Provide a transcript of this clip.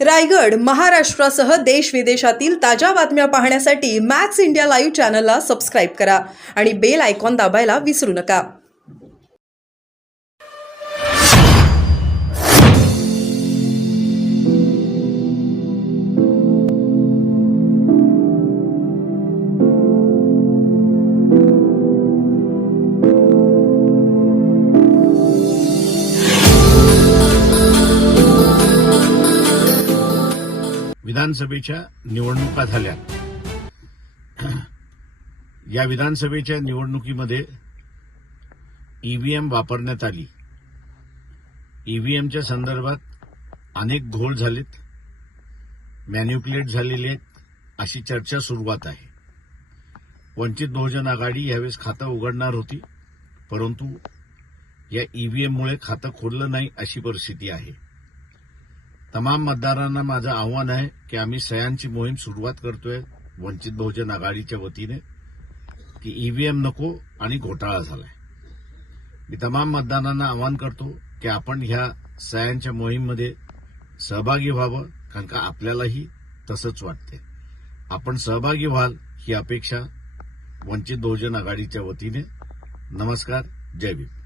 रायगड, महाराष्ट्रासह देश विदेशातील ताज्या बातम्या पाहण्यासाठी मॅक्स इंडिया लाईव्ह चॅनलला सबस्क्राईब करा आणि बेल आयकॉन दाबायला विसरू नका. विधानसभेच्या निवडणुका झाल्या. या विधानसभेच्या निवडणुकीमध्ये ईव्हीएम वापरण्यात आली. ईव्हीएमच्या संदर्भात अनेक घोळ झालेत, मॅन्युप्युलेट झालेले आहेत अशी चर्चा सुरुवात आहे. वंचित बहुजन आघाडी यावेळेस खातं उघडणार होती, परंतु या ईव्हीएममुळे खातं खोललं नाही अशी परिस्थिती आहे. तमाम मतदारांना माझं आव्हान आहे की आम्ही सह्यांची मोहीम सुरुवात करतोय वंचित बहुजन आघाडीच्या वतीने की ईव्हीएम नको आणि घोटाळा झालाय. मी तमाम मतदारांना आवाहन करतो की आपण ह्या सह्यांच्या मोहीममध्ये सहभागी व्हावं, कारण का आपल्यालाही तसंच वाटते. आपण सहभागी व्हाल ही अपेक्षा वंचित बहुजन आघाडीच्या वतीने. नमस्कार. जय भीम.